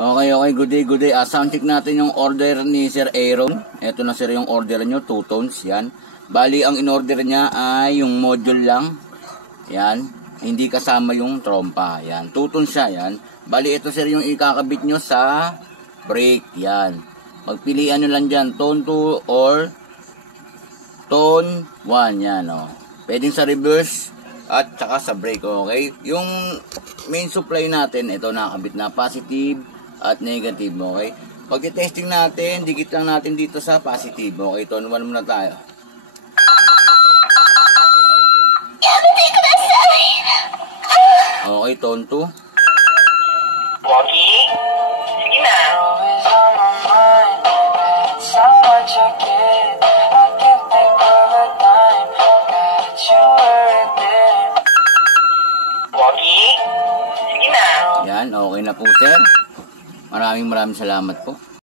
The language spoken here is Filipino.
Okay, good day, good day. Sound check natin yung order ni Sir Aaron. Ito na sir yung order nyo, 2 tones, yan. Bali, ang in-order niya ay yung module lang. Yan, hindi kasama yung trompa. Yan, 2 tones siya, yan. Bali, ito sir yung ikakabit nyo sa brake, yan. Magpilian nyo lang dyan, tone 2 or tone 1, yan, o. Pwedeng sa reverse at saka sa brake, okay? Yung main supply natin, ito nakakabit na positive at negative, okay? Pag-testing natin, dikit lang natin dito sa positive, okay? Tone 1 muna tayo. Okay, tone 2. Wagi? Sige na. Wagi? Sige na. Yan, okay na po sir. Maraming salamat po.